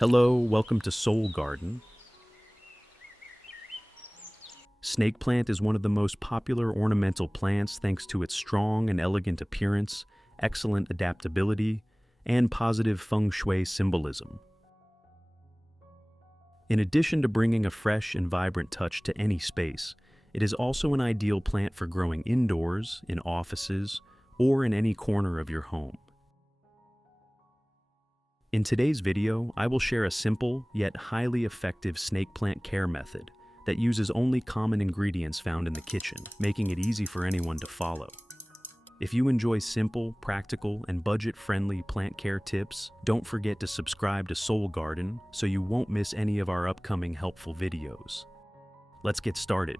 Hello, welcome to Soul Garden. Snake plant is one of the most popular ornamental plants thanks to its strong and elegant appearance, excellent adaptability, and positive feng shui symbolism. In addition to bringing a fresh and vibrant touch to any space, it is also an ideal plant for growing indoors, in offices, or in any corner of your home. In today's video, I will share a simple yet highly effective snake plant care method that uses only common ingredients found in the kitchen, making it easy for anyone to follow. If you enjoy simple, practical, and budget-friendly plant care tips, don't forget to subscribe to Soul Garden so you won't miss any of our upcoming helpful videos. Let's get started.